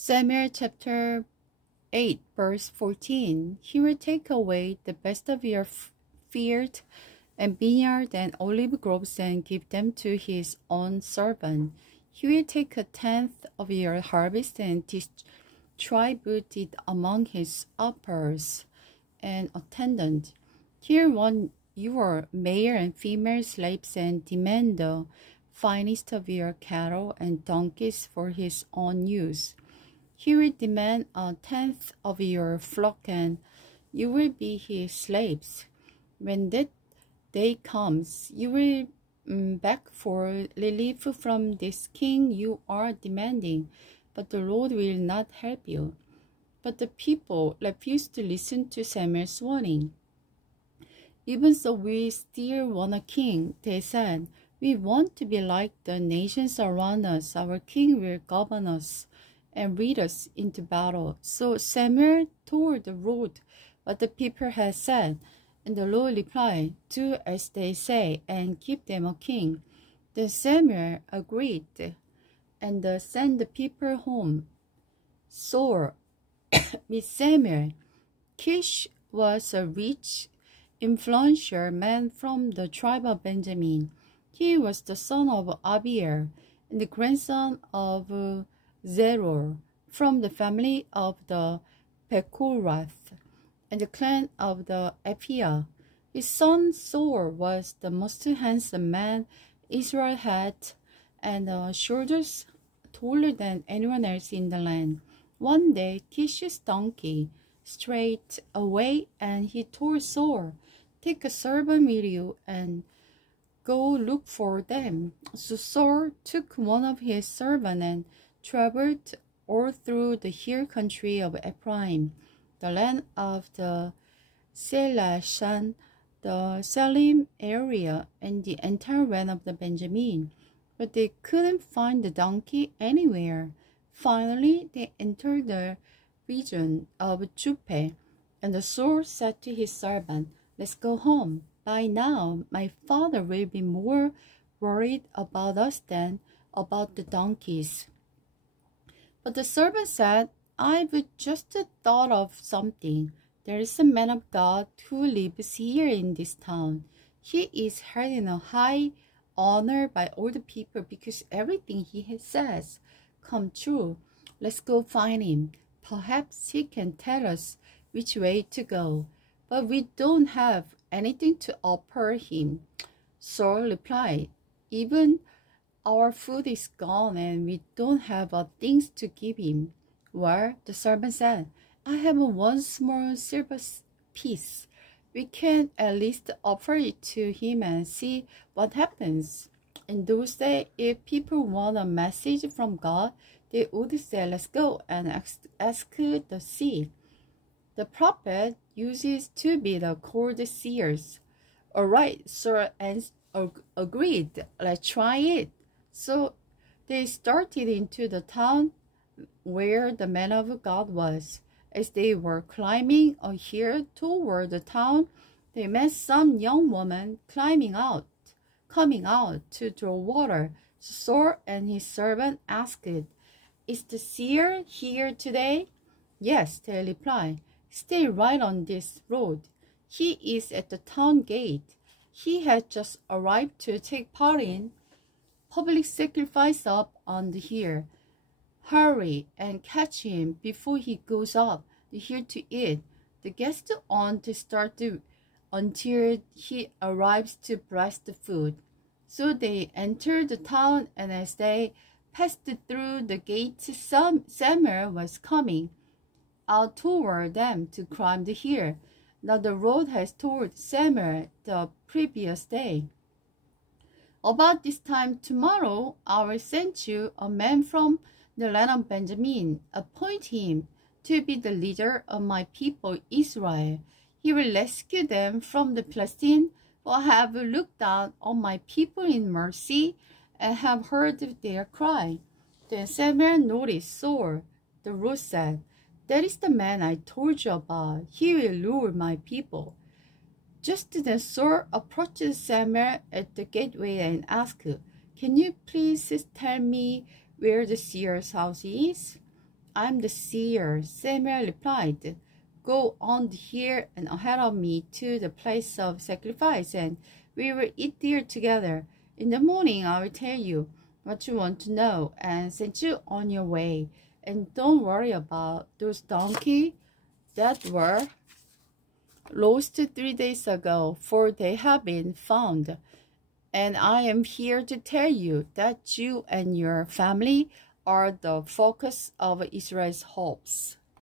Samuel chapter 8 verse 14. He will take away the best of your field and vineyard and olive groves and give them to his own servant. He will take a tenth of your harvest and distribute it among his uppers and attendants. Here want your male and female slaves and demand the finest of your cattle and donkeys for his own use. He will demand a tenth of your flock, and you will be his slaves. When that day comes, you will beg for relief from this king you are demanding, but the Lord will not help you. But the people refused to listen to Samuel's warning. Even so, we still want a king, they said. We want to be like the nations around us. Our king will govern us and lead us into battle. So Samuel told the Lord what the people had said, and the Lord replied, do as they say, and give them a king. Then Samuel agreed, and sent the people home. Saul with Samuel. Kish was a rich, influential man from the tribe of Benjamin. He was the son of Abiel and the grandson of Zeror, from the family of the Bechorath and the clan of the Ephia. His son Saul was the most handsome man Israel had, and shoulders taller than anyone else in the land. One day Kish's donkey strayed away, and he told Saul, take a servant with you and go look for them. So Saul took one of his servants and traveled all through the hill country of Ephraim, the land of the Selashan, the Salim area, and the entire land of the Benjamin. But they couldn't find the donkey anywhere. Finally, they entered the region of Jupe, and the Saul said to his servant, let's go home. By now, my father will be more worried about us than about the donkeys. But the servant said, I've just thought of something. There is a man of God who lives here in this town. He is held in a high honor by all the people because everything he says comes true. Let's go find him. Perhaps he can tell us which way to go. But we don't have anything to offer him. Saul replied, even our food is gone and we don't have things to give him. Well, the servant said, I have one small silver piece. We can at least offer it to him and see what happens. In those days, if people want a message from God, they would say, let's go and ask the seer. The prophet uses to be the called seers. All right, Saul agreed. Let's try it. So they started into the town where the man of God was. As they were climbing a hill toward the town, they met some young woman coming out to draw water. Saul and his servant asked, is the seer here today? Yes, they replied. Stay right on this road. He is at the town gate. He has just arrived to take part in public sacrifice up on the hill. Hurry and catch him before he goes up the hill to eat. The guests aren't started until he arrives to bless the food. So they entered the town, and as they passed through the gate, Samuel was coming out toward them to climb the hill. Now the Lord has told Samuel the previous day, about this time tomorrow I will send you a man from the land of Benjamin. Appoint him to be the leader of my people Israel. He will rescue them from the Philistines, for I have looked down on my people in mercy and have heard their cry. Then Samuel noticed Saul. The Lord said, that is the man I told you about. He will rule my people. Just then Saul approached Samuel at the gateway and asked, can you please tell me where the seer's house is? I'm the seer, Samuel replied. Go on here and ahead of me to the place of sacrifice, and we will eat there together. In the morning I will tell you what you want to know and send you on your way. And don't worry about those donkeys that were lost 3 days ago, for they have been found. And I am here to tell you that you and your family are the focus of Israel's hopes.